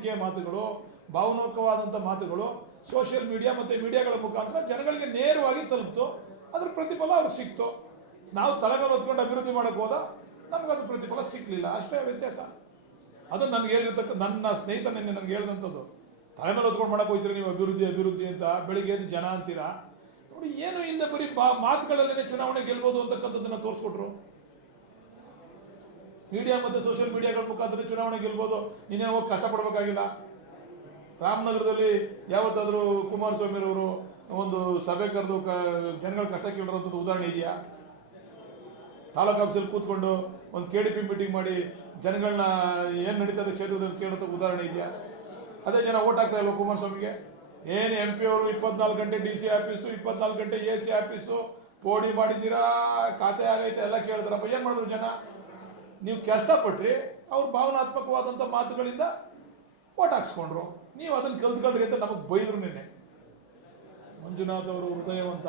ಭಾವನಾತ್ಮಕ ಮಾತುಗಳು, ಭಾವನಾತ್ಮಕವಾದಂಥ ಮಾತುಗಳು ಸೋಷಿಯಲ್ ಮೀಡಿಯಾ ಮತ್ತು ಮೀಡಿಯಾಗಳ ಮುಖಾಂತರ ಜನಗಳಿಗೆ ನೇರವಾಗಿ ತಲುಪ್ತು. ಅದ್ರ ಪ್ರತಿಫಲ ಅವ್ರಿಗೆ ಸಿಕ್ತು. ನಾವು ತಲೆ ಮೇಲೆ ಹೊತ್ಕೊಂಡು ಅಭಿವೃದ್ಧಿ ಮಾಡೋಕ್ಕೆ ಹೋದ ನಮ್ಗೆ ಅದ್ರ ಪ್ರತಿಫಲ ಸಿಕ್ಕಲಿಲ್ಲ, ಅಷ್ಟೇ ವ್ಯತ್ಯಾಸ. ಅದು ನನಗೆ ಹೇಳಿರ್ತಕ್ಕ ನನ್ನ ಸ್ನೇಹಿತ ನಿನ್ನೆ ನನಗೆ ಹೇಳಿದಂಥದ್ದು, ತಲೆ ಮೇಲೆ ಹೊತ್ಕೊಂಡು ಮಾಡಕ್ಕೆ ಹೋಗ್ತೀರಿ ನೀವು ಅಭಿವೃದ್ಧಿ ಅಂತ, ಬೆಳಿಗ್ಗೆ ಎದ್ದು ಜನ ಅಂತೀರಾ. ನೋಡಿ, ಏನು ಇಲ್ಲದೆ ಬರೀ ಮಾತುಗಳಲ್ಲೇ ಚುನಾವಣೆ ಗೆಲ್ಬೋದು ಅಂತಕ್ಕಂಥದ್ದನ್ನು ತೋರಿಸ್ಕೊಟ್ರು. ಮೀಡಿಯಾ ಮತ್ತು ಸೋಷಿಯಲ್ ಮೀಡಿಯಾಗಳ ಮುಖಾಂತರ ಚುನಾವಣೆ ಗೆಲ್ಬೋದು, ನೀನೇನು ಹೋಗಿ ಕಷ್ಟಪಡಬೇಕಾಗಿಲ್ಲ. ರಾಮನಗರದಲ್ಲಿ ಯಾವತ್ತಾದರೂ ಕುಮಾರಸ್ವಾಮಿರವರು ಒಂದು ಸಭೆ ಕರೆದು ಜನಗಳ ಕಷ್ಟ ಕೇಳಿರೋಂಥದ್ದು ಉದಾಹರಣೆ ಇದೆಯಾ? ತಾಲೂಕು ಆಫೀಸಲ್ಲಿ ಕೂತ್ಕೊಂಡು ಒಂದು KDP ಮೀಟಿಂಗ್ ಮಾಡಿ ಜನಗಳನ್ನ ಏನು ನಡೀತದೆ ಕ್ಷೇತ್ರದಲ್ಲಿ ಕೇಳೋದು ಉದಾಹರಣೆ ಇದೆಯಾ? ಅದೇ ಜನ ಓಟ್ ಹಾಕ್ತಾ ಇಲ್ವ ಕುಮಾರಸ್ವಾಮಿಗೆ? ಏನು MP ಅವರು 24 ಗಂಟೆ DC ಆಫೀಸು, 24 ಗಂಟೆ AC ಆಫೀಸು, ಪೋಡಿ ಮಾಡಿದ್ದೀರಾ, ಖಾತೆ ಆಗೈತೆ ಎಲ್ಲ ಕೇಳಿದ್ರಪ್ಪ. ಏನು ಮಾಡಿದ್ರು ಜನ? ನೀವು ಕಷ್ಟಪಟ್ರಿ, ಅವ್ರು ಭಾವನಾತ್ಮಕವಾದಂಥ ಮಾತುಗಳಿಂದ ಓಟ್ ಹಾಕ್ಸ್ಕೊಂಡ್ರು. ನೀವು ಅದನ್ನು ಕಲ್ತ್ಕೊಂಡ್ರಿ ಅಂತ ನಮಗೆ ಬೈದ್ರು ನಿನ್ನೆ. ಮಂಜುನಾಥ್ ಅವರು ಹೃದಯವಂತ,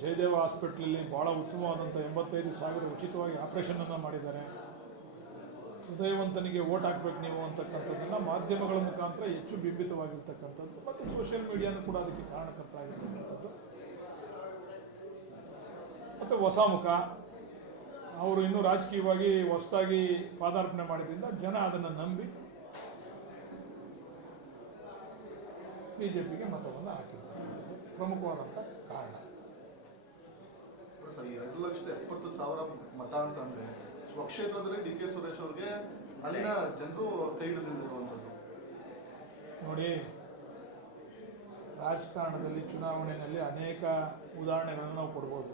ಜಯದೇವ ಹಾಸ್ಪಿಟ್ಲಲ್ಲಿ ಭಾಳ ಉತ್ತಮವಾದಂಥ 85,000 ಉಚಿತವಾಗಿ ಆಪರೇಷನನ್ನು ಮಾಡಿದ್ದಾರೆ. ಹೃದಯವಂತನಿಗೆ ಓಟ್ ಹಾಕ್ಬೇಕು ನೀವು ಅಂತಕ್ಕಂಥದ್ದನ್ನು ಮಾಧ್ಯಮಗಳ ಮುಖಾಂತರ ಹೆಚ್ಚು ಬಿಂಬಿತವಾಗಿರ್ತಕ್ಕಂಥದ್ದು ಮತ್ತು ಸೋಷಿಯಲ್ ಮೀಡಿಯಾನು ಕೂಡ ಅದಕ್ಕೆ ಕಾರಣಕರ್ತರಾಗಿರ್ತಕ್ಕಂಥದ್ದು. ಮತ್ತು ಹೊಸ ಮುಖ, ಅವರು ಇನ್ನೂ ರಾಜಕೀಯವಾಗಿ ಹೊಸದಾಗಿ ಪಾದಾರ್ಪಣೆ ಮಾಡಿದ್ರಿಂದ ಜನ ಅದನ್ನು ನಂಬಿ BJPಗೆ ಮತವನ್ನು ಹಾಕಿರ್ತಕ್ಕಂಥದ್ದು ಪ್ರಮುಖವಾದಂಥ ಕಾರಣ. ಈ 2,70,000 ಮತ ಅಂತಂದ್ರೆ ಸ್ವಕ್ಷೇತ್ರದಲ್ಲಿ DK ಸುರೇಶ್ ಅವ್ರಿಗೆ ಅಲ್ಲಿನ ಜನರು ಕೈ ಹಿಡಿದಿರುವಂಥದ್ದು. ನೋಡಿ, ರಾಜಕಾರಣದಲ್ಲಿ ಚುನಾವಣೆಯಲ್ಲಿ ಅನೇಕ ಉದಾಹರಣೆಗಳನ್ನು ನಾವು ಕೊಡ್ಬೋದು.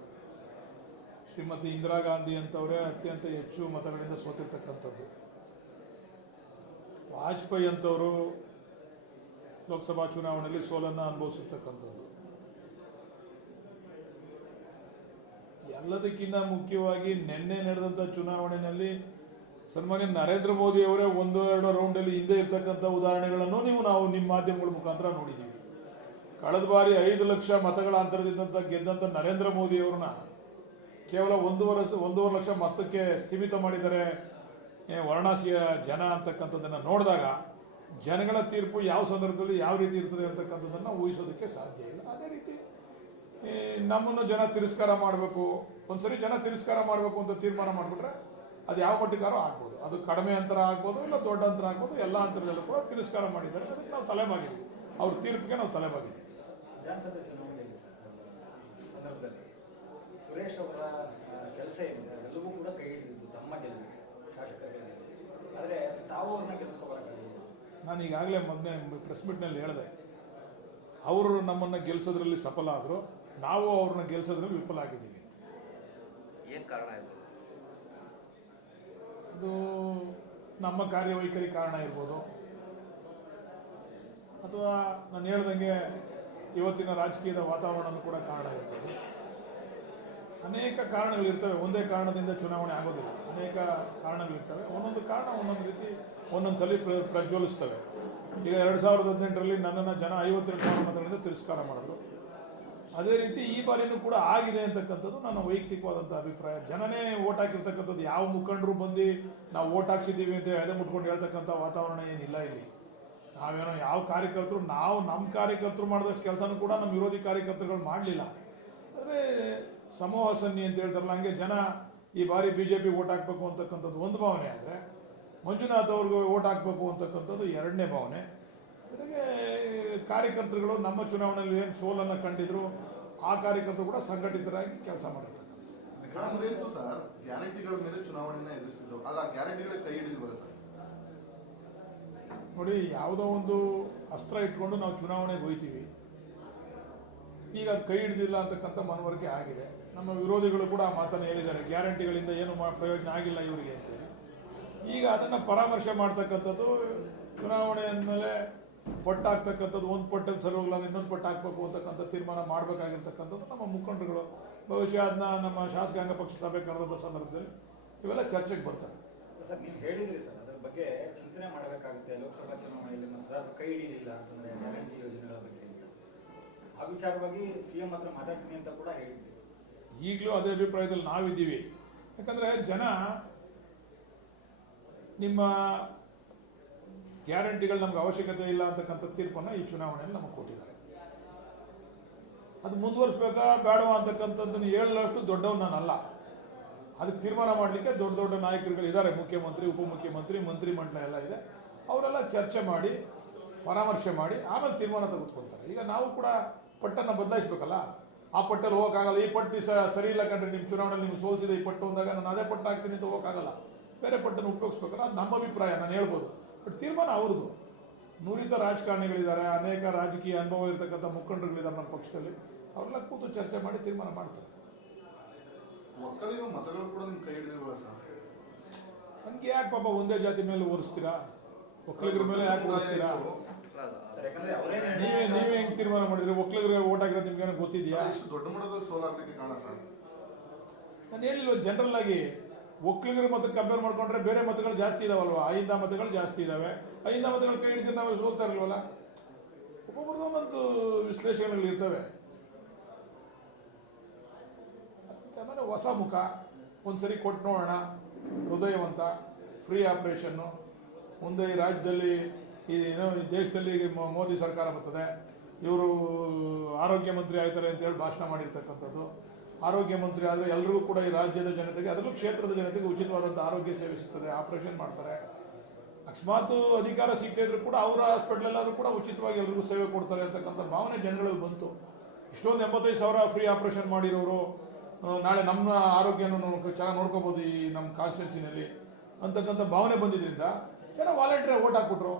ಶ್ರೀಮತಿ ಇಂದಿರಾ ಗಾಂಧಿ ಅಂತವರೇ ಅತ್ಯಂತ ಹೆಚ್ಚು ಮತಗಳಿಂದ ಸೋತಿರ್ತಕ್ಕಂಥದ್ದು. ವಾಜಪೇಯಿ ಅಂತವರು ಲೋಕಸಭಾ ಚುನಾವಣೆಯಲ್ಲಿ ಸೋಲನ್ನು ಅನುಭವಿಸಿರ್ತಕ್ಕಂಥದ್ದು. ಎಲ್ಲದಕ್ಕಿಂತ ಮುಖ್ಯವಾಗಿ ನಿನ್ನೆ ನಡೆದಂಥ ಚುನಾವಣೆಯಲ್ಲಿ ಸನ್ಮಾನ್ಯ ನರೇಂದ್ರ ಮೋದಿ ಅವರೇ 1-2 ರೌಂಡಲ್ಲಿ ಹಿಂದೆ ಇರ್ತಕ್ಕಂಥ ಉದಾಹರಣೆಗಳನ್ನು ನಾವು ನಿಮ್ಮ ಮಾಧ್ಯಮಗಳ ಮುಖಾಂತರ ನೋಡಿದ್ದೀವಿ. ಕಳೆದ ಬಾರಿ 5 ಲಕ್ಷ ಮತಗಳ ಅಂತರದಿಂದ ಗೆದ್ದಂಥ ನರೇಂದ್ರ ಮೋದಿ ಅವ್ರನ್ನ ಕೇವಲ 1.5 ಲಕ್ಷ ಮತಕ್ಕೆ ಸ್ಥೀಮಿತ ಮಾಡಿದ್ದಾರೆ ವಾರಣಾಸಿಯ ಜನ ಅಂತಕ್ಕಂಥದ್ದನ್ನು ನೋಡಿದಾಗ ಜನಗಳ ತೀರ್ಪು ಯಾವ ಸಂದರ್ಭದಲ್ಲಿ ಯಾವ ರೀತಿ ಇರ್ತದೆ ಅಂತಕ್ಕಂಥದ್ದನ್ನು ಊಹಿಸೋದಕ್ಕೆ ಸಾಧ್ಯ ಇಲ್ಲ. ಅದೇ ರೀತಿ ನಮ್ಮನ್ನು ಜನ ತಿರಸ್ಕಾರ ಮಾಡಬೇಕು, ಒಂದ್ಸರಿ ಜನ ತಿರಸ್ಕಾರ ಮಾಡಬೇಕು ಅಂತ ತೀರ್ಮಾನ ಮಾಡಿಬಿಟ್ರೆ ಅದು ಯಾವ ಮಟ್ಟಿಗಾರೋ ಆಗ್ಬೋದು. ಅದು ಕಡಿಮೆ ಅಂತರ ಆಗ್ಬೋದು, ಇಲ್ಲ ದೊಡ್ಡ ಅಂತರ ಆಗ್ಬೋದು, ಎಲ್ಲ ಅಂತರದಲ್ಲೂ ಕೂಡ ತಿರಸ್ಕಾರ ಮಾಡಿದ್ದಾರೆ. ಅದಕ್ಕೆ ನಾವು ತಲೆಬಾಗಿದ್ದೀವಿ, ಅವ್ರ ತೀರ್ಪಿಗೆ ನಾವು ತಲೆಬಾಗಿದ್ದೀವಿ. ವಿಧಾನಸಭೆ ಚುನಾವಣೆಯಲ್ಲಿ ಸಂದರ್ಭದಲ್ಲಿ ಸುರೇಶ್ ಅವರ ಕೆಲಸ ಏನಿದೆ ಅದೆಲ್ಲವೂ ಕೂಡ ಕೈ ಹಿಡಿದಿದ್ದು ತಮ್ಮ ಗೆಲುವಿಗೆ, ಶಾಸಕರ ಗೆಲುವಿಗೆ. ಆದರೆ ತಾವು ಅವ್ರನ್ನ ಗೆಲ್ಲಿಸ್ಕೋಬಾರಾಗಿಲ್ಲ. ನಾನು ಈಗಾಗಲೇ ಮೊನ್ನೆ ಪ್ರೆಸ್ ಮೀಟ್ನಲ್ಲಿ ಹೇಳಿದೆ, ಅವರು ನಮ್ಮನ್ನು ಗೆಲ್ಲಿಸೋದ್ರಲ್ಲಿ ಸಫಲ ಆದರು, ನಾವು ಅವ್ರನ್ನ ಗೆಲ್ಲಿಸೋದ್ರಲ್ಲಿ ವಿಫಲ ಆಗಿದ್ದೀವಿ. ಏನು ಕಾರಣ ಇರ್ಬೋದು? ಅದು ನಮ್ಮ ಕಾರ್ಯವೈಖರಿ ಕಾರಣ ಇರ್ಬೋದು, ಅಥವಾ ನಾನು ಹೇಳ್ದಂಗೆ ಇವತ್ತಿನ ರಾಜಕೀಯದ ವಾತಾವರಣನೂ ಕೂಡ ಕಾರಣ ಇರ್ಬೋದು. ಅನೇಕ ಕಾರಣಗಳಿರ್ತವೆ, ಒಂದೇ ಕಾರಣದಿಂದ ಚುನಾವಣೆ ಆಗೋದಿಲ್ಲ. ಅನೇಕ ಕಾರಣಗಳಿರ್ತವೆ, ಒಂದೊಂದು ಕಾರಣ ಒಂದೊಂದು ರೀತಿ ಒಂದೊಂದು ಸಲ ಪ್ರಜ್ವಲಿಸ್ತವೆ. ಈಗ 2018ರಲ್ಲಿ ನನ್ನನ್ನು ಜನ 52,000 ಮತಗಳಿಂದ ತಿರಸ್ಕಾರ ಮಾಡಿದ್ರು. ಅದೇ ರೀತಿ ಈ ಬಾರಿನೂ ಕೂಡ ಆಗಿದೆ ಅಂತಕ್ಕಂಥದ್ದು ನನ್ನ ವೈಯಕ್ತಿಕವಾದಂಥ ಅಭಿಪ್ರಾಯ. ಜನನೇ ಓಟ್ ಹಾಕಿರ್ತಕ್ಕಂಥದ್ದು, ಯಾವ ಮುಖಂಡರು ಬಂದು ನಾವು ಓಟ್ ಹಾಕ್ಸಿದ್ದೀವಿ ಅಂತ ಎದೆ ಮುಟ್ಕೊಂಡು ಹೇಳ್ತಕ್ಕಂಥ ವಾತಾವರಣ ಏನಿಲ್ಲ ಇಲ್ಲಿ. ನಾವೇನೋ ಯಾವ ಕಾರ್ಯಕರ್ತರು, ನಾವು ನಮ್ಮ ಕಾರ್ಯಕರ್ತರು ಮಾಡಿದಷ್ಟು ಕೆಲಸನೂ ಕೂಡ ನಮ್ಮ ವಿರೋಧಿ ಕಾರ್ಯಕರ್ತರುಗಳು ಮಾಡಲಿಲ್ಲ. ಆದರೆ ಸಮೂಹ ಸನ್ನಿ ಅಂತ ಹೇಳ್ತಾರಲ್ಲ, ಹಂಗೆ ಜನ ಈ ಬಾರಿ BJP ಓಟ್ ಹಾಕಬೇಕು ಅಂತಕ್ಕಂಥದ್ದು ಒಂದು ಭಾವನೆ ಆದರೆ, ಮಂಜುನಾಥ್ ಅವ್ರಿಗೆ ಓಟ್ ಹಾಕಬೇಕು ಅಂತಕ್ಕಂಥದ್ದು ಎರಡನೇ ಭಾವನೆ. ಜೊತೆಗೆ ಕಾರ್ಯಕರ್ತರುಗಳು ನಮ್ಮ ಚುನಾವಣೆಯಲ್ಲಿ ಏನು ಸೋಲನ್ನು ಕಂಡಿದ್ರು ಆ ಕಾರ್ಯಕರ್ತರು ಕೂಡ ಸಂಘಟಿತರಾಗಿ ಕೆಲಸ ಮಾಡಿರ್ತಾರೆ. ಕಾಂಗ್ರೆಸ್ ಸರ್ ಗ್ಯಾರಂಟಿಗಳ ಮೇಲೆ ಚುನಾವಣೆಯನ್ನು ಎದುರಿಸಿದ್ರು, ಆಗ ಗ್ಯಾರಂಟಿಗಳೇ ಕೈ ಹಿಡಿದಿಲ್ವಲ್ಲ ಸರ್? ನೋಡಿ, ಯಾವುದೋ ಒಂದು ಅಸ್ತ್ರ ಇಟ್ಕೊಂಡು ನಾವು ಚುನಾವಣೆಗೆ ಹೋಗ್ತೀವಿ, ಈಗ ಅದು ಕೈ ಹಿಡಿದಿಲ್ಲ ಅಂತಕ್ಕಂಥ ಮನವರಿಕೆ ಆಗಿದೆ. ನಮ್ಮ ವಿರೋಧಿಗಳು ಕೂಡ ಆ ಮಾತನ್ನು ಹೇಳಿದ್ದಾರೆ, ಗ್ಯಾರಂಟಿಗಳಿಂದ ಏನು ಪ್ರಯೋಜನ ಆಗಿಲ್ಲ ಇವರಿಗೆ ಅಂತೇಳಿ. ಈಗ ಅದನ್ನು ಪರಾಮರ್ಶೆ ಮಾಡ್ತಕ್ಕಂಥದ್ದು, ಚುನಾವಣೆ ಅಂದಮೇಲೆ ಪಟ್ಟು ಹಾಕ್ತಕ್ಕಂಥದ್ದು, ಒಂದು ಪಟ್ಟಲ್ಲಿ ಸರಿ ಹೋಗಲ್ಲ ಇನ್ನೊಂದು ಪಟ್ಟು ಹಾಕಬೇಕು ಅಂತಕ್ಕಂಥ ತೀರ್ಮಾನ ಮಾಡಬೇಕಾಗಿರ್ತಕ್ಕಂಥದ್ದು ನಮ್ಮ ಮುಖಂಡರುಗಳು. ಬಹುಶಃ ಅದನ್ನ ನಮ್ಮ ಶಾಸಕಾಂಗ ಪಕ್ಷ ಸಭೆ ಕರೆದಂಥ ಸಂದರ್ಭದಲ್ಲಿ ಇವೆಲ್ಲ ಚರ್ಚೆಗೆ ಬರ್ತವೆ. ಸರ್, ನೀವು ಹೇಳಿದ್ರಿ ಸರ್, ಅದ್ರ ಬಗ್ಗೆ ಚಿಂತನೆ ಮಾಡಬೇಕಾಗುತ್ತೆ. ಲೋಕಸಭಾ ಚುನಾವಣೆಯಲ್ಲಿ ಮತದಾರರು ಕೈ ಹಿಡಿಯಲಿಲ್ಲ ಅಂತಂದ್ರೆ ಗ್ಯಾರಂಟಿ ಯೋಜನೆಗಳ ಬಗ್ಗೆ ಆ ವಿಚಾರವಾಗಿ CM ಹತ್ರ ಮಾತಾಡ್ತೀನಿ ಅಂತ ಕೂಡ ಹೇಳಿದ್ವಿ. ಈಗಲೂ ಅದೇ ಅಭಿಪ್ರಾಯದಲ್ಲಿ ನಾವಿದ್ದೀವಿ. ಯಾಕಂದರೆ ಜನ ನಿಮ್ಮ ಗ್ಯಾರಂಟಿಗಳು ನಮ್ಗೆ ಅವಶ್ಯಕತೆ ಇಲ್ಲ ಅಂತಕ್ಕಂಥ ತೀರ್ಪನ್ನು ಈ ಚುನಾವಣೆಯಲ್ಲಿ ನಮಗೆ ಕೊಟ್ಟಿದ್ದಾರೆ. ಅದು ಮುಂದುವರಿಸಬೇಕಾ ಬೇಡವಾ ಅಂತಕ್ಕಂಥದ್ದನ್ನು ಹೇಳಲಷ್ಟು ದೊಡ್ಡವನು ನಾನಲ್ಲ. ಅದಕ್ಕೆ ತೀರ್ಮಾನ ಮಾಡಲಿಕ್ಕೆ ದೊಡ್ಡ ದೊಡ್ಡ ನಾಯಕರುಗಳಿದ್ದಾರೆ, ಮುಖ್ಯಮಂತ್ರಿ, ಉಪಮುಖ್ಯಮಂತ್ರಿ, ಮಂತ್ರಿಮಂಡಲ ಎಲ್ಲ ಇದೆ. ಅವರೆಲ್ಲ ಚರ್ಚೆ ಮಾಡಿ ಪರಾಮರ್ಶೆ ಮಾಡಿ ಆಮೇಲೆ ತೀರ್ಮಾನ ತೆಗೆದುಕೊಳ್ತಾರೆ. ಈಗ ನಾವು ಕೂಡ ಪಟ್ಟನ್ನು ಬದಲಾಯಿಸಬೇಕಲ್ಲ. ಆ ಪಟ್ಟಲ್ಲಿ ಹೋಗೋಕ್ಕಾಗಲ್ಲ. ಈ ಪಟ್ಟಿ ಸರಿ ಇಲ್ಲ ಕಂಡ್ರೆ ನಿಮ್ಮ ಚುನಾವಣೆಯಲ್ಲಿ ನಿಮ್ಗೆ ಸೋಲಿಸಿದೆ ಈ ಪಟ್ಟು ಅಂದಾಗ ನಾನು ಅದೇ ಪಟ್ಟು ಹಾಕ್ತೀನಿ ಅಂತ ಹೋಗೋಕ್ಕಾಗಲ್ಲ. ಬೇರೆ ಪಟ್ಟನ್ನು ಉಪಯೋಗಿಸ್ಬೇಕಲ್ಲ. ಅದು ನಮ್ಮ ಅಭಿಪ್ರಾಯ, ನಾನು ಹೇಳ್ಬೋದು. ಬಟ್ ತೀರ್ಮಾನ ಅವ್ರದ್ದು. ನುರಿತ ರಾಜಕಾರಣಿಗಳಿದ್ದಾರೆ, ಅನೇಕ ರಾಜಕೀಯ ಅನುಭವ ಇರತಕ್ಕಂಥ ಮುಖಂಡರುಗಳಿದ್ದಾರೆ ನಮ್ಮ ಪಕ್ಷದಲ್ಲಿ. ಅವರೆಲ್ಲ ಕೂತು ಚರ್ಚೆ ಮಾಡಿ ತೀರ್ಮಾನ ಮಾಡ್ತಾರೆ. ಒಕ್ಕಲಿಗ ಮತಗಳು ಕೂಡ ನಿಮ್ ಕೈ ಹಿಡಿದಿಲ್ವಾ ಸರ್? ಹಂಗೆ ಯಾಕೆ ಪಾಪ ಒಂದೇ ಜಾತಿ ಮೇಲೆ ಓರಿಸ್ತೀರಾ? ಒಕ್ಕಲಿಗರ ಮೇಲೆ ಯಾಕೆ ಓರಿಸ್ತೀರಾ? ನೀವೇ ಹೆಂಗ್ ತೀರ್ಮಾನ ಮಾಡಿದ್ರಿ? ಒಕ್ಕಲಿಗರಿಗೆ ಓಟ್ ಹಾಕಿರೋದು ನಿಮ್ಗೆ ಗೊತ್ತಿದೆಯಾ? ಇಷ್ಟು ದೊಡ್ಡ ಮಟ್ಟದಲ್ಲಿ ಸೋಲಾಗ್ಲಿಕ್ಕೆ ಕಾರಣ ಸರ್? ನಾನು ಹೇಳಿಲ್ವ, ಜನರಲ್ ಆಗಿ ಒಕ್ಕಲಿಗರ ಮತಕ್ಕೆ ಕಂಪೇರ್ ಮಾಡ್ಕೊಂಡ್ರೆ ಬೇರೆ ಮತಗಳು ಜಾಸ್ತಿ ಇದಾವಲ್ವಾ? ಅಹಿಂದ ಮತಗಳು ಜಾಸ್ತಿ ಇದಾವೆ. ಅಹಿಂದ ಮತಗಳು ಕೈ ಹಿಡಿದ್ರೆ ನಾವು ಸೋಲ್ತಾ ಇರಲ್ವಲ್ಲ. ಒಬ್ಬೊಬ್ರದ್ದು ಒಂದೊಂದು ವಿಶ್ಲೇಷಣೆಗಳು ಇರ್ತವೆ. ಆಮೇಲೆ ಹೊಸ ಮುಖ ಒಂದ್ಸರಿ ಕೊಟ್ಟು ನೋಡೋಣ, ಹೃದಯವಂತ, ಫ್ರೀ ಆಪರೇಷನ್ನು. ಮುಂದೆ ಈ ರಾಜ್ಯದಲ್ಲಿ ಈ ದೇಶದಲ್ಲಿ ಮೋದಿ ಸರ್ಕಾರ ಬರ್ತದೆ, ಇವರು ಆರೋಗ್ಯ ಮಂತ್ರಿ ಆಯ್ತಾರೆ ಅಂತೇಳಿ ಭಾಷಣ ಮಾಡಿರ್ತಕ್ಕಂಥದ್ದು. ಆರೋಗ್ಯ ಮಂತ್ರಿ ಆದರೆ ಎಲ್ರಿಗೂ ಕೂಡ ಈ ರಾಜ್ಯದ ಜನತೆಗೆ, ಅದರಲ್ಲೂ ಕ್ಷೇತ್ರದ ಜನತೆಗೆ ಉಚಿತವಾದಂಥ ಆರೋಗ್ಯ ಸೇವೆ ಸಿಗ್ತದೆ. ಆಪರೇಷನ್ ಮಾಡ್ತಾರೆ. ಅಕಸ್ಮಾತ್ ಅಧಿಕಾರ ಸಿಗ್ತಾ ಇದ್ರು ಕೂಡ ಅವರ ಹಾಸ್ಪಿಟ್ಲಲ್ಲಾದ್ರೂ ಕೂಡ ಉಚಿತವಾಗಿ ಎಲ್ರಿಗೂ ಸೇವೆ ಕೊಡ್ತಾರೆ ಅಂತಕ್ಕಂಥ ಭಾವನೆ ಜನಗಳಲ್ಲಿ ಬಂತು. ಇಷ್ಟೊಂದು 85,000 ಫ್ರೀ ಆಪರೇಷನ್ ಮಾಡಿರೋರು ನಾಳೆ ನಮ್ಮ ಆರೋಗ್ಯನ ಚೆನ್ನಾಗಿ ನೋಡ್ಕೋಬೋದು ಈ ನಮ್ಮ ಕಾನ್ಸ್ಟಿಟ್ಯೂನ್ಸಿನಲ್ಲಿ ಅಂತಕ್ಕಂಥ ಭಾವನೆ ಬಂದಿದ್ದರಿಂದ ಜನ ವಾಲಂಟಿಯರ್ ಓಟ್ ಹಾಕ್ಬಿಟ್ರು.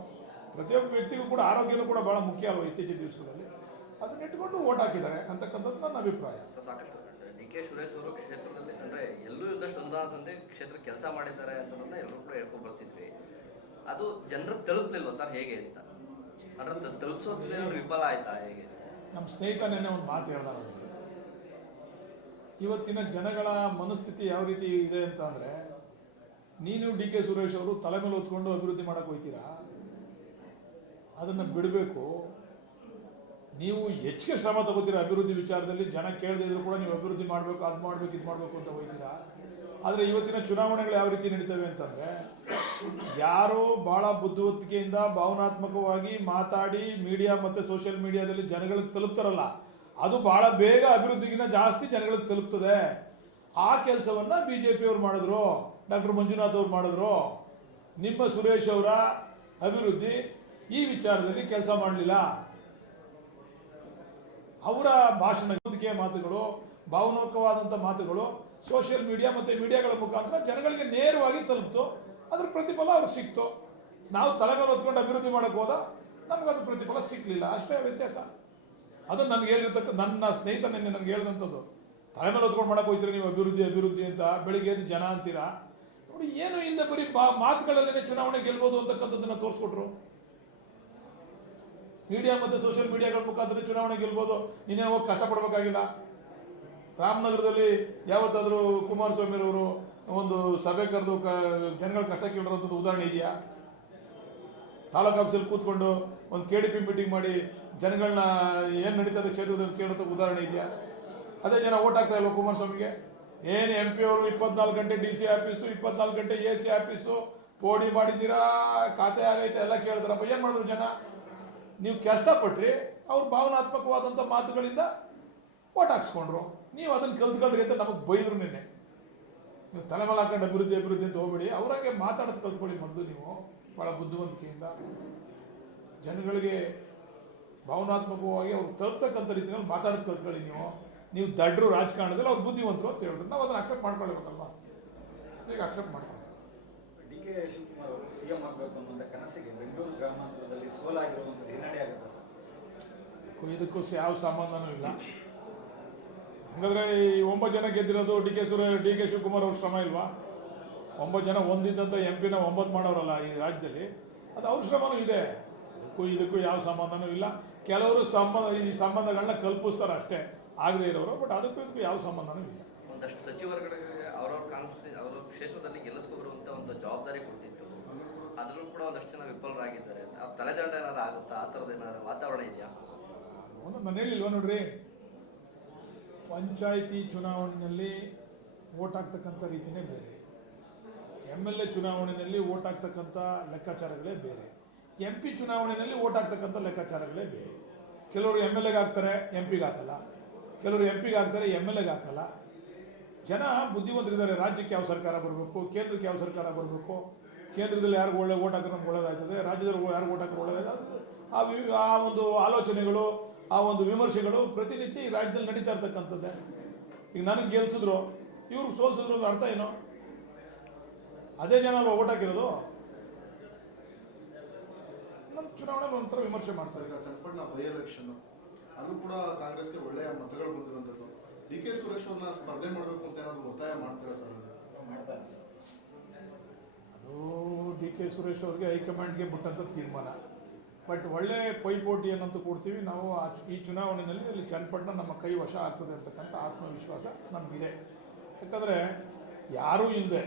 ಪ್ರತಿಯೊಬ್ಬ ವ್ಯಕ್ತಿಗೂ ಕೂಡ ಆರೋಗ್ಯನೂ ಕೂಡ ಬಹಳ ಮುಖ್ಯ ಅಲ್ವ ಇತ್ತೀಚಿನ ದಿವಸಗಳಲ್ಲಿ. ಅದನ್ನ ಇಟ್ಕೊಂಡು ಓಟ್ ಹಾಕಿದ್ದಾರೆ ಅಂತಕ್ಕಂಥದ್ದು ನನ್ನ ಅಭಿಪ್ರಾಯ. ಸಾಕಷ್ಟು ಡಿ.ಕೆ. ಸುರೇಶ್ ಅವರು ಕ್ಷೇತ್ರದಲ್ಲಿ ಅಂದ್ರೆ ಎಲ್ಲೂ ಇದ್ದಷ್ಟು ಅನುದಾನ ತಂದೆ ಕ್ಷೇತ್ರ ಕೆಲಸ ಮಾಡಿದ್ದಾರೆ ಅಂತ ಎಲ್ಲರೂ ಕೂಡ ಹೇಳ್ಕೊಂಡು ಬರ್ತಿದ್ವಿ. ಅದು ಜನರಿಗೆ ತಲುಪಲಿಲ್ವ ಸರ್? ಹೇಗೆ ಅಂತ ಅಂದ್ರೆ ತಲುಪಿಸೋದ್ರಲ್ಲಿ ವಿಫಲ ಆಯ್ತಾ ಹೇಗೆ? ನಮ್ಮ ಸ್ನೇಹಿತ ನೆನ್ನೆ ಒಂದು ಮಾತು ಹೇಳ್ದ ನನಗೆ. ಇವತ್ತಿನ ಜನಗಳ ಮನಸ್ಥಿತಿ ಯಾವ ರೀತಿ ಇದೆ ಅಂತ ಅಂದ್ರೆ, ನೀನು ಡಿ.ಕೆ. ಸುರೇಶ್ ಅವರು ತಲೆ ಮೇಲೆ ಹೊತ್ಕೊಂಡು ಅಭಿವೃದ್ಧಿ ಮಾಡಕ್ಕೆ ಹೋಗ್ತೀರಾ? ಅದನ್ನ ಬಿಡಬೇಕು. ನೀವು ಹೆಚ್ಚಿಗೆ ಶ್ರಮ ತಗೋತೀರಾ ಅಭಿವೃದ್ಧಿ ವಿಚಾರದಲ್ಲಿ. ಜನ ಕೇಳದಿದ್ರು ಕೂಡ ನೀವು ಅಭಿವೃದ್ಧಿ ಮಾಡಬೇಕು, ಅದು ಮಾಡಬೇಕು, ಇದು ಮಾಡಬೇಕು ಅಂತ ಹೋಗ್ತೀರಾ. ಆದರೆ ಇವತ್ತಿನ ಚುನಾವಣೆಗಳು ಯಾವ ರೀತಿ ನಡೀತವೆ ಅಂತಂದ್ರೆ, ಯಾರು ಬಹಳ ಬುದ್ಧಿವಂತಿಕೆಯಿಂದ ಭಾವನಾತ್ಮಕವಾಗಿ ಮಾತಾಡಿ ಮೀಡಿಯಾ ಮತ್ತೆ ಸೋಷಿಯಲ್ ಮೀಡಿಯಾದಲ್ಲಿ ಜನಗಳಿಗೆ ತಲುಪ್ತಾರಲ್ಲ, ಅದು ಬಹಳ ಬೇಗ ಅಭಿವೃದ್ಧಿಗಿನ ಜಾಸ್ತಿ ಜನಗಳಿಗೆ ತಲುಪ್ತದೆ. ಆ ಕೆಲಸವನ್ನ ಬಿಜೆಪಿಯವರು ಮಾಡಿದ್ರು, ಡಾಕ್ಟರ್ ಮಂಜುನಾಥ್ ಅವರು ಮಾಡಿದ್ರು. ನಿಮ್ಮ ಸುರೇಶ್ ಅವರ ಅಭಿವೃದ್ಧಿ ಈ ವಿಚಾರದಲ್ಲಿ ಕೆಲಸ ಮಾಡಲಿಲ್ಲ. ಅವರ ಭಾಷಣ ಮಾತುಗಳು, ಭಾವನಾತ್ಮಕವಾದಂಥ ಮಾತುಗಳು ಸೋಷಿಯಲ್ ಮೀಡಿಯಾ ಮತ್ತೆ ಮೀಡಿಯಾಗಳ ಮುಖಾಂತರ ಜನಗಳಿಗೆ ನೇರವಾಗಿ ತಲುಪ್ತು. ಅದ್ರ ಪ್ರತಿಫಲ ಅವ್ರಿಗೆ ಸಿಕ್ತು. ನಾವು ತಲೆ ಮೇಲೆ ಹೊತ್ಕೊಂಡು ಅಭಿವೃದ್ಧಿ ಮಾಡಕ್ಕೆ ಹೋದ, ನಮ್ಗದು ಪ್ರತಿಫಲ ಸಿಕ್ಲಿಲ್ಲ. ಅಷ್ಟೇ ವ್ಯತ್ಯಾಸ. ಅದು ನನಗೆ ಹೇಳಿರ್ತಕ್ಕ ನನ್ನ ಸ್ನೇಹಿತ ನಿನ್ನೆ ನನಗೆ ಹೇಳಿದಂಥದ್ದು. ತಲೆ ಮೇಲೆ ಹೊತ್ಕೊಂಡು ಮಾಡಕ್ಕೆ ಹೋಗ್ತೀರಿ ನೀವು ಅಭಿವೃದ್ಧಿ ಅಂತ, ಬೆಳಿಗ್ಗೆ ಎದ್ದು ಜನ ಅಂತೀರಾ. ನೋಡಿ, ಏನು ಇಲ್ಲದೆ ಬರೀ ಮಾತುಗಳಲ್ಲೇ ಚುನಾವಣೆ ಗೆಲ್ಬೋದು ಅಂತಕ್ಕಂಥದ್ದನ್ನ ತೋರಿಸ್ಕೊಟ್ರು. ಮೀಡಿಯಾ ಮತ್ತು ಸೋಷಿಯಲ್ ಮೀಡಿಯಾಗಳ ಮುಖಾಂತರ ಚುನಾವಣೆ ಗೆಲ್ಬೋದು, ನೀನೇನು ಹೋಗಿ ಕಷ್ಟಪಡಬೇಕಾಗಿಲ್ಲ. ರಾಮನಗರದಲ್ಲಿ ಯಾವತ್ತಾದರೂ ಕುಮಾರಸ್ವಾಮಿ ಅವರು ಒಂದು ಸಭೆ ಕರೆದು ಜನಗಳ ಕಷ್ಟ ಕೇಳಿರೋಂಥದ್ದು ಉದಾಹರಣೆ ಇದೆಯಾ? ತಾಲೂಕು ಆಫೀಸಲ್ಲಿ ಕೂತ್ಕೊಂಡು ಒಂದು KDP ಮೀಟಿಂಗ್ ಮಾಡಿ ಜನಗಳನ್ನ ಏನು ನಡೀತದೆ ಕ್ಷೇತ್ರದಲ್ಲಿ ಕೇಳೋದಕ್ಕೆ ಉದಾಹರಣೆ ಇದೆಯಾ? ಅದೇ ಜನ ಓಟ್ ಹಾಕ್ತಾ ಇಲ್ವ ಕುಮಾರಸ್ವಾಮಿಗೆ? ಏನು MP ಅವರು 24 ಗಂಟೆ DC ಆಫೀಸು, 24 ಗಂಟೆ AC ಆಫೀಸು, ಪೋಡಿ ಮಾಡಿದ್ದೀರಾ, ಖಾತೆ ಆಗೈತೆ ಎಲ್ಲ ಕೇಳಿದ್ರಪ್ಪ. ಏನು ಮಾಡಿದ್ರು ಜನ? ನೀವು ಕಷ್ಟಪಟ್ರಿ, ಅವ್ರು ಭಾವನಾತ್ಮಕವಾದಂಥ ಮಾತುಗಳಿಂದ ಓಟ್ ಹಾಕ್ಸ್ಕೊಂಡ್ರು. ನೀವು ಅದನ್ನು ಕಲ್ತ್ಕೊಂಡ್ರಿ ಅಂತ ನಮಗೆ ಬೈದ್ರು ನಿನ್ನೆ. ನೀವು ತಲೆ ಮೇಲೆ ಹಾಕೊಂಡು ಅಭಿವೃದ್ಧಿ ಅಂತ ಹೋಗ್ಬೇಡಿ, ಅವ್ರಂಗೆ ಮಾತಾಡೋದು ಕಲ್ತ್ಕೊಳ್ಳಿ ಮೊದಲು. ನೀವು ಭಾಳ ಬುದ್ಧಿವಂತಿಕೆಯಿಂದ ಜನಗಳಿಗೆ ಭಾವನಾತ್ಮಕವಾಗಿ ಅವ್ರು ತಲುಪ್ತಕ್ಕಂಥ ರೀತಿಯಲ್ಲಿ ಮಾತಾಡೋದು ಕಲ್ತ್ಕೊಳ್ಳಿ. ನೀವು ದಡ್ರು ರಾಜಕಾರಣದಲ್ಲಿ ಅವ್ರು ಬುದ್ಧಿವಂತರು ಅಂತ ಹೇಳಿದ್ರು. ನಾವು ಅದನ್ನು ಅಕ್ಸೆಪ್ಟ್ ಮಾಡ್ಕೊಳ್ಬೇಕಲ್ವಾ? ಈಗ ಅಕ್ಸೆಪ್ಟ್ ಮಾಡ್ಕೊಳ್ಳಿ. ಡಿ.ಕೆ. ಶಿವಕುಮಾರ್ ಅವರು CM ಆಗಬೇಕು ಅನ್ನುವಂಥ ಕನಸಿಗೆ ಬೆಂಗಳೂರು ಗ್ರಾಮಾಂತರದಲ್ಲಿ ಸೋಲಾಗಿರುವಂಥದ್ದು ಹಿನ್ನಡೆ ಆಗುತ್ತೆ ಸರ್? ಇದಕ್ಕೂ ಯಾವ ಸಂಬಂಧನೂ ಇಲ್ಲ. ಹಾಗಾದ್ರೆ ಈ 9 ಜನ ಗೆದ್ದಿರೋದು ಡಿ.ಕೆ. ಶಿವಕುಮಾರ್ ಅವ್ರ ಶ್ರಮ ಇಲ್ವಾ? 9 ಜನ ಒಂದಿದ್ದಂಥ MP ನ 9 ಮಾಡೋರಲ್ಲ ಈ ರಾಜ್ಯದಲ್ಲಿ, ಅದು ಅವ್ರ ಶ್ರಮನೂ ಇದೆ. ಇದಕ್ಕೂ ಯಾವ ಸಂಬಂಧನೂ ಇಲ್ಲ. ಕೆಲವರು ಈ ಸಂಬಂಧಗಳನ್ನ ಕಲ್ಪಿಸ್ತಾರೆ ಅಷ್ಟೇ, ಆಗದೆ ಇರೋರು. ಬಟ್ ಅದಕ್ಕೂ ಇದಕ್ಕೂ ಯಾವ ಸಂಬಂಧನೂ ಇಲ್ಲ. ಒಂದಷ್ಟು ಸಚಿವರುಗಳಿಗೆ ಅವ್ರವ್ರ ಕ್ಷೇತ್ರದಲ್ಲಿ ಗೆಲ್ಲಿಸ್ಕೊಬರುವಂತ ಒಂದು ಜವಾಬ್ದಾರಿ ಕೊಡ್ತಿತ್ತು. ಅದ್ರಲ್ಲೂ ಕೂಡ ಒಂದಷ್ಟು ಜನ ವಿಫಲರಾಗಿದ್ದಾರೆ. ತಲೆದಂಡ ಏನಾರು ಆಗುತ್ತಾ? ಆ ಥರದ ಏನಾದ್ರು ವಾತಾವರಣ ಇದೆಯಾ? ನಾನು ಹೇಳಿಲ್ವ ನೋಡ್ರಿ, ಪಂಚಾಯಿತಿ ಚುನಾವಣೆಯಲ್ಲಿ ಓಟ್ ಹಾಕ್ತಕ್ಕಂಥ ರೀತಿನೇ ಬೇರೆ, MLA ಚುನಾವಣೆಯಲ್ಲಿ ಓಟ್ ಹಾಕ್ತಕ್ಕಂಥ ಲೆಕ್ಕಾಚಾರಗಳೇ ಬೇರೆ, MP ಚುನಾವಣೆಯಲ್ಲಿ ಓಟ್ ಹಾಕ್ತಕ್ಕಂಥ ಲೆಕ್ಕಾಚಾರಗಳೇ ಬೇರೆ. ಕೆಲವರು MLAಗೆ ಹಾಕ್ತಾರೆ, MP ಗೆ ಹಾಕಲ್ಲ. ಕೆಲವರು MP ಗೆ ಹಾಕ್ತಾರೆ, MLAಗೆ ಹಾಕಲ್ಲ. ಜನ ಬುದ್ಧಿವಂತರಿದ್ದಾರೆ. ರಾಜ್ಯಕ್ಕೆ ಯಾವ ಸರ್ಕಾರ ಬರಬೇಕು, ಕೇಂದ್ರಕ್ಕೆ ಯಾವ ಸರ್ಕಾರ ಬರಬೇಕು, ಕೇಂದ್ರದಲ್ಲಿ ಯಾರು ಒಳ್ಳೆ ಓಟ್ ಹಾಕಿದ್ರೆ ನಮ್ಗೆ ಒಳ್ಳೇದಾಗ್ತದೆ, ರಾಜ್ಯದಲ್ಲಿ ಯಾರು ಓಟ್ ಹಾಕಿದ್ರೆ ಒಳ್ಳೇದಾಗ್ತದೆ, ಆ ಒಂದು ಆಲೋಚನೆಗಳು, ಆ ಒಂದು ವಿಮರ್ಶೆಗಳು ಪ್ರತಿನಿತ್ಯ ಈ ರಾಜ್ಯದಲ್ಲಿ ನಡೀತಾ ಇರ್ತಕ್ಕಂಥದ್ದೇ. ಈಗ ನನಗೆ ಗೆಲ್ಸಿದ್ರು, ಇವ್ರು ಸೋಲ್ಸಿದ್ರು ಅಂದ್ರೆ ಅರ್ಥ ಏನು? ಅದೇ ಜನ ಅಲ್ವಾ ಓಟ್ ಹಾಕಿರೋದು. ನಮ್ಮ ಚುನಾವಣೆ ಒಂಥರ ವಿಮರ್ಶೆ ಮಾಡ್ತಾರೆ. ಈಗ ಚನ್ನಪಟ್ಟಣ ಬೈ ಎಲೆಕ್ಷನ್ ಅಲ್ಲೂ ಕೂಡ ಕಾಂಗ್ರೆಸ್ಗೆ ಒಳ್ಳೆಯ ಮತಗಳು ಬಂದಿರುವಂಥದ್ದು. DK ಸುರೇಶ್ ಅವ್ರನ್ನ ಸ್ಪರ್ಧೆ ಮಾಡಬೇಕು ಅಂತ ಏನಾದ್ರು ಒತ್ತಾಯ ಮಾಡ್ತೀರಾ ಸರ್? ಮಾಡ್ತಾರೆ ಅದು DK ಸುರೇಶ್ ಅವ್ರಿಗೆ ಹೈಕಮಾಂಡ್ಗೆ ಬಿಟ್ಟಂಥ ತೀರ್ಮಾನ. ಬಟ್ ಒಳ್ಳೆ ಪೈಪೋಟಿಯನ್ನಂತೂ ಕೊಡ್ತೀವಿ ನಾವು. ಈ ಚುನಾವಣೆಯಲ್ಲಿ ಅಲ್ಲಿ ಚನ್ನಪಟ್ಟಣ ನಮ್ಮ ಕೈ ವಶ ಆಗ್ತದೆ ಅಂತಕ್ಕಂಥ ಆತ್ಮವಿಶ್ವಾಸ ನಮಗಿದೆ. ಯಾಕಂದರೆ ಯಾರೂ ಇಲ್ಲದೆ,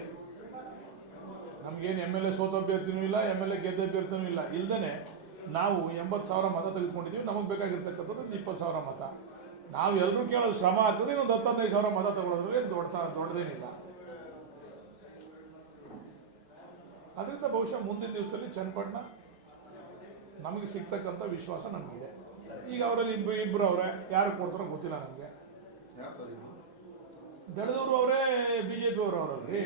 ನಮಗೇನು MLA ಸೋತ ಅಭ್ಯರ್ಥಿನೂ ಇಲ್ಲ, MLA ಗೆದ್ದ ಅಭ್ಯರ್ಥಿನೂ ಇಲ್ಲ, ಇಲ್ಲದೇ ನಾವು 80,000 ಮತ ತೆಗೆದುಕೊಂಡಿದ್ದೀವಿ. ನಮಗೆ ಬೇಕಾಗಿರ್ತಕ್ಕಂಥದ್ದು 20,000 ಮತ. ನಾವು ಎಲ್ಲರೂ ಕೇಳಲು ಶ್ರಮ ಆಗ್ತದೆ, ಇನ್ನೊಂದು 10-15,000 ಮತ ತಗೊಳ್ಳೋದ್ರಲ್ಲಿ ದೊಡ್ಡದೇನಿಲ್ಲ. ಅದರಿಂದ ಬಹುಶಃ ಮುಂದಿನ ದಿವಸದಲ್ಲಿ ಚನ್ನಪಟ್ಟಣ ನಮಗೆ ಸಿಗ್ತಕ್ಕಂಥ ವಿಶ್ವಾಸ ನಮಗಿದೆ. ಈಗ ಅವರಲ್ಲಿ ಇಬ್ಬರು ಅವರೇ, ಯಾರು ಕೊಡ್ತಾರೋ ಗೊತ್ತಿಲ್ಲ ನಮಗೆ. ದಳದವರು ಅವರೇ, BJP ಅವರು ಅವರಲ್ಲಿ.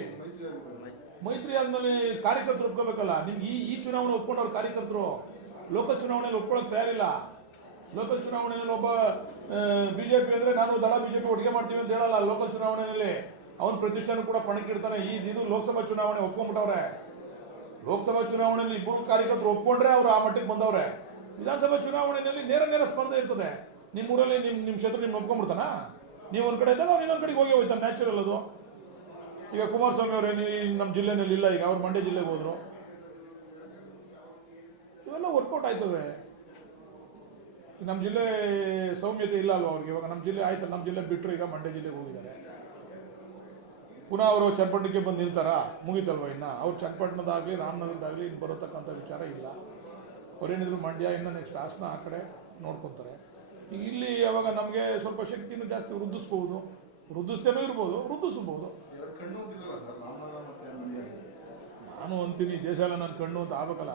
ಮೈತ್ರಿ ಆದ್ಮೇಲೆ ಕಾರ್ಯಕರ್ತರು ಒಪ್ಕೋಬೇಕಲ್ಲ. ನಿಮ್ಗೆ ಈ ಚುನಾವಣೆ ಒಪ್ಕೊಂಡವ್ರು ಕಾರ್ಯಕರ್ತರು ಲೋಕಲ್ ಚುನಾವಣೆಯಲ್ಲಿ ಒಪ್ಕೊಳ್ಳೋಕೆ ತಯಾರಿಲ್ಲ. ಲೋಕಲ್ ಚುನಾವಣೆಯಲ್ಲಿ ಒಬ್ಬ BJP ಅಂದರೆ ನಾನು ದಳ BJP ಒಟ್ಟಿಗೆ ಮಾಡ್ತೀವಿ ಅಂತ ಹೇಳಲ್ಲ. ಲೋಕಲ್ ಚುನಾವಣೆಯಲ್ಲಿ ಅವನ ಪ್ರತಿಷ್ಠಾನ ಕೂಡ ಪಣಕ್ಕಿಡ್ತಾನೆ. ಇದು ಲೋಕಸಭಾ ಚುನಾವಣೆ ಒಪ್ಕೊಂಡ್ಬಿಟ್ಟವ್ರೆ. ಲೋಕಸಭಾ ಚುನಾವಣೆಯಲ್ಲಿ ಇಬ್ಬರು ಕಾರ್ಯಕರ್ತರು ಒಪ್ಕೊಂಡ್ರೆ ಅವರು ಆ ಮಟ್ಟಿಗೆ ಬಂದವ್ರೆ. ವಿಧಾನಸಭಾ ಚುನಾವಣೆಯಲ್ಲಿ ನೇರ ಸ್ಪರ್ಧೆ ಇರ್ತದೆ. ನಿಮ್ಮೂರಲ್ಲಿ ನಿಮ್ಮ ಕ್ಷೇತ್ರ ನಿಮ್ಗೆ ಒಪ್ಕೊಂಡ್ಬಿಡ್ತಾನ? ನೀವು ಒಂದು ಕಡೆ ಇದ್ದಾಗ ಅವ್ರು ಇನ್ನೊಂದು ಕಡೆಗೆ ಹೋಗಿ ಹೋಯ್ತಾನೆ, ನ್ಯಾಚುರಲ್ ಅದು. ಈಗ ಕುಮಾರಸ್ವಾಮಿ ಅವರೇ ನಮ್ಮ ಜಿಲ್ಲೆನಲ್ಲಿ ಇಲ್ಲ, ಈಗ ಅವ್ರು ಮಂಡ್ಯ ಜಿಲ್ಲೆಗೆ ಹೋದ್ರು. ಇವೆಲ್ಲ ವರ್ಕೌಟ್ ಆಯ್ತದೆ. ನಮ್ಮ ಜಿಲ್ಲೆ ಸೌಮ್ಯತೆ ಇಲ್ಲ ಅಲ್ವಾ ಅವ್ರಿಗೆ. ಇವಾಗ ನಮ್ಮ ಜಿಲ್ಲೆ ಆಯ್ತು, ನಮ್ಮ ಜಿಲ್ಲೆ ಬಿಟ್ಟರು ಈಗ ಮಂಡ್ಯ ಜಿಲ್ಲೆಗೆ ಹೋಗಿದ್ದಾರೆ. ಪುನಃ ಅವರು ಚನ್ನಪಟ್ಟಣಕ್ಕೆ ಬಂದು ನಿಲ್ತಾರ? ಮುಗೀತಲ್ವ ಇನ್ನು. ಅವ್ರು ಚನ್ನಪಟ್ಟಣದಾಗಲಿ ರಾಮನಗರದಾಗಲಿ ಇನ್ನು ಬರೋತಕ್ಕಂಥ ವಿಚಾರ ಇಲ್ಲ. ಅವ್ರೇನಿದ್ರು ಮಂಡ್ಯ, ಇನ್ನು ನೆಕ್ಸ್ಟ್ ಹಾಸನ ಆ ಕಡೆ ನೋಡ್ಕೊತಾರೆ. ಈಗ ಇಲ್ಲಿ ಯಾವಾಗ ನಮಗೆ ಸ್ವಲ್ಪ ಶಕ್ತಿನೂ ಜಾಸ್ತಿ ವೃದ್ಧಿಸ್ಬೋದು, ವೃದ್ಧಿಸ್ತೇನೂ ಇರ್ಬೋದು, ವೃದ್ಧಿಸ್ಬೋದು. ನಾನು ಅಂತೀನಿ ದೇಶ ಎಲ್ಲ ನನ್ನ ಕಣ್ಣು ಅಂತ ಆಗ್ಬೇಕಲ್ಲ.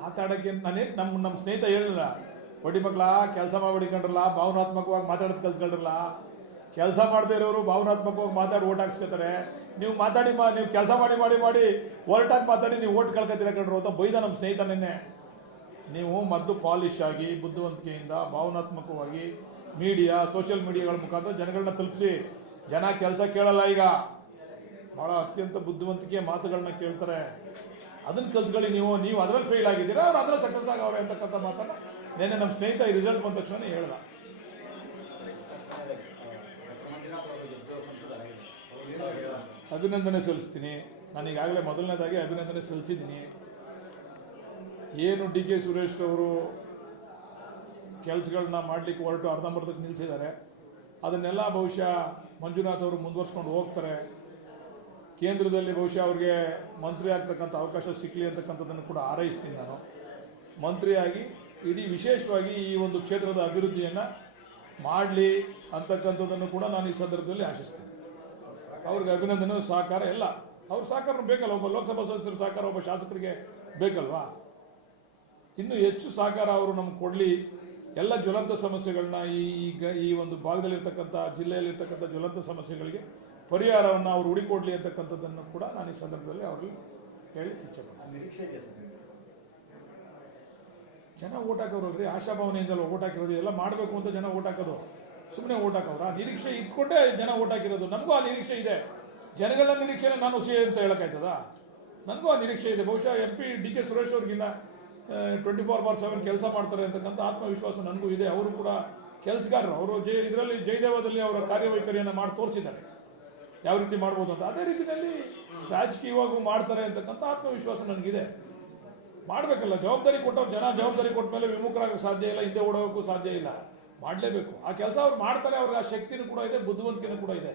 ಮಾತಾಡೋಕ್ಕೆ ನಾನೇನು ನಮ್ಮ ಸ್ನೇಹಿತ ಹೇಳಿಲ್ಲ, ಒಡಿ ಮಕ್ಕಳ ಕೆಲಸ ಮಾಡಿಕೊಂಡ್ರಲ್ಲ, ಭಾವನಾತ್ಮಕವಾಗಿ ಮಾತಾಡೋದು ಕಲ್ತ್ಕೊಂಡ್ರಲ್ಲ. ಕೆಲಸ ಮಾಡದೇ ಇರೋರು ಭಾವನಾತ್ಮಕವಾಗಿ ಮಾತಾಡಿ ಓಟ್ ಹಾಕ್ಸ್ಕೊತಾರೆ. ನೀವು ಮಾತಾಡಿ ನೀವು ಕೆಲಸ ಮಾಡಿ ಹೊರಟಾಗಿ ಮಾತಾಡಿ ನೀವು ಓಟ್ ಕಳ್ಕೊತೀರ ಕಂಡ್ರು ಅಂತ ಬೈದ ನಮ್ಮ ಸ್ನೇಹಿತ ನಿನ್ನೆ. ನೀವು ಮೊದಲು ಪಾಲಿಶ್ ಆಗಿ ಬುದ್ಧಿವಂತಿಕೆಯಿಂದ ಭಾವನಾತ್ಮಕವಾಗಿ ಮೀಡಿಯಾ, ಸೋಷಿಯಲ್ ಮೀಡಿಯಾಗಳ ಮುಖಾಂತರ ಜನಗಳನ್ನ ತಲುಪಿಸಿ. ಜನ ಕೆಲಸ ಕೇಳಲ್ಲ, ಈಗ ಭಾಳ ಅತ್ಯಂತ ಬುದ್ಧಿವಂತಿಕೆ ಮಾತುಗಳನ್ನ ಕೇಳ್ತಾರೆ. ಅದನ್ನು ಕಲ್ತ್ಕೊಳ್ಳಿ. ನೀವು ಅದರಲ್ಲಿ ಫೇಲ್ ಆಗಿದ್ದೀರಾ, ಅವ್ರು ಅದರಲ್ಲಿ ಸಕ್ಸಸ್ ಆಗವ್ರೆ ಅಂತಕ್ಕಂಥ ಮಾತನ್ನ ನೆನ್ನೆ ನಮ್ಮ ಸ್ನೇಹಿತ ಈ ರಿಸಲ್ಟ್ ಬಂದ ತಕ್ಷಣ ಹೇಳ್ದ. ಅಭಿನಂದನೆ ಸಲ್ಲಿಸ್ತೀನಿ. ನಾನು ಈಗಾಗಲೇ ಮೊದಲನೇದಾಗಿ ಅಭಿನಂದನೆ ಸಲ್ಲಿಸಿದ್ದೀನಿ. ಏನು DK ಸುರೇಶ್ ಅವರು ಕೆಲಸಗಳನ್ನ ಮಾಡಲಿಕ್ಕೆ ಹೊರಟು ಅರ್ಧಂಬರ್ಧಕ್ಕೆ ನಿಲ್ಲಿಸಿದ್ದಾರೆ, ಅದನ್ನೆಲ್ಲ ಬಹುಶಃ ಮಂಜುನಾಥ್ ಅವರು ಮುಂದುವರ್ಸ್ಕೊಂಡು ಹೋಗ್ತಾರೆ. ಕೇಂದ್ರದಲ್ಲಿ ಬಹುಶಃ ಅವ್ರಿಗೆ ಮಂತ್ರಿ ಆಗ್ತಕ್ಕಂಥ ಅವಕಾಶ ಸಿಕ್ಕಲಿ ಅಂತಕ್ಕಂಥದ್ದನ್ನು ಕೂಡ ಹಾರೈಸ್ತೀನಿ. ನಾನು ಮಂತ್ರಿಯಾಗಿ ಇಡೀ ವಿಶೇಷವಾಗಿ ಈ ಒಂದು ಕ್ಷೇತ್ರದ ಅಭಿವೃದ್ಧಿಯನ್ನು ಮಾಡಲಿ ಅಂತಕ್ಕಂಥದ್ದನ್ನು ಕೂಡ ನಾನು ಈ ಸಂದರ್ಭದಲ್ಲಿ ಆಶಿಸ್ತೀನಿ. ಅವ್ರಿಗೆ ಅಭಿನಂದನೆ, ಸಹಕಾರ ಎಲ್ಲ ಅವ್ರ ಸಹಕಾರ ಬೇಕಲ್ಲ. ಒಬ್ಬ ಲೋಕಸಭಾ ಸದಸ್ಯರ ಸಹಕಾರ ಒಬ್ಬ ಶಾಸಕರಿಗೆ ಬೇಕಲ್ವಾ? ಇನ್ನೂ ಹೆಚ್ಚು ಸಹಕಾರ ಅವರು ನಮ್ಗೆ ಕೊಡಲಿ. ಎಲ್ಲ ಜ್ವಲಂತ ಸಮಸ್ಯೆಗಳನ್ನ ಈ ಒಂದು ಭಾಗದಲ್ಲಿರ್ತಕ್ಕಂಥ ಜಿಲ್ಲೆಯಲ್ಲಿರ್ತಕ್ಕಂಥ ಜ್ವಲಂತ ಸಮಸ್ಯೆಗಳಿಗೆ ಪರಿಹಾರವನ್ನು ಅವರು ಹುಡುಕೊಡ್ಲಿ ಅಂತಕ್ಕಂಥದ್ದನ್ನು ಕೂಡ ನಾನು ಈ ಸಂದರ್ಭದಲ್ಲಿ ಅವ್ರಿಗೆ ಹೇಳಿ ಇಚ್ಛೆಪಡ್ತೀನಿ. ಜನ ಓಟ್ ಹಾಕೋರು ಆಶಾಭಾವನೆಯಿಂದಲೂ ಓಟ್ ಹಾಕಿರೋದು. ಎಲ್ಲ ಮಾಡಬೇಕು ಅಂತ ಜನ ಓಟ್ ಹಾಕೋದು, ಸುಮ್ಮನೆ ಓಟ್ ಹಾಕೋರ ನಿರೀಕ್ಷೆ ಇಟ್ಕೊಂಡೇ ಜನ ಓಟ್ ಹಾಕಿರೋದು. ನನಗೂ ಆ ನಿರೀಕ್ಷೆ ಇದೆ. ಜನಗಳ ನಿರೀಕ್ಷೆನ ನಾನು ಸಿ ಅಂತ ಹೇಳೋಕ್ಕಾಯ್ತದ? ನನಗೂ ಆ ನಿರೀಕ್ಷೆ ಇದೆ. ಬಹುಶಃ MP DK ಸುರೇಶ್ ಅವ್ರಿಗಿನ್ನ 24/7 ಕೆಲಸ ಮಾಡ್ತಾರೆ ಅಂತಕ್ಕಂಥ ಆತ್ಮವಿಶ್ವಾಸ ನನಗೂ ಇದೆ. ಅವರು ಕೂಡ ಕೆಲಸಗಾರರು. ಅವರು ಇದರಲ್ಲಿ ಜಯದೇವದಲ್ಲಿ ಅವರ ಕಾರ್ಯವೈಖರಿಯನ್ನು ಮಾಡಿ ತೋರಿಸಿದ್ದಾರೆ ಯಾವ ರೀತಿ ಮಾಡ್ಬೋದು ಅಂತ. ಅದೇ ರೀತಿಯಲ್ಲಿ ರಾಜಕೀಯವಾಗೂ ಮಾಡ್ತಾರೆ ಅಂತಕ್ಕಂಥ ಆತ್ಮವಿಶ್ವಾಸ ನನಗಿದೆ. ಮಾಡಬೇಕಲ್ಲ, ಜವಾಬ್ದಾರಿ ಕೊಟ್ಟವ್ರು ಜನ ಜವಾಬ್ದಾರಿ ಕೊಟ್ಟ ಮೇಲೆ ವಿಮುಖರಾಗಕ್ಕೆ ಸಾಧ್ಯ ಇಲ್ಲ, ಹಿಂದೆ ಓಡೋಕ್ಕೂ ಸಾಧ್ಯ ಇಲ್ಲ. ಮಾಡಲೇಬೇಕು. ಆ ಕೆಲಸ ಅವ್ರು ಮಾಡ್ತಾರೆ. ಅವ್ರಿಗೆ ಆ ಶಕ್ತಿನೂ ಕೂಡ ಇದೆ, ಬುದ್ಧಿವಂತಿಕೆನೂ ಕೂಡ ಇದೆ.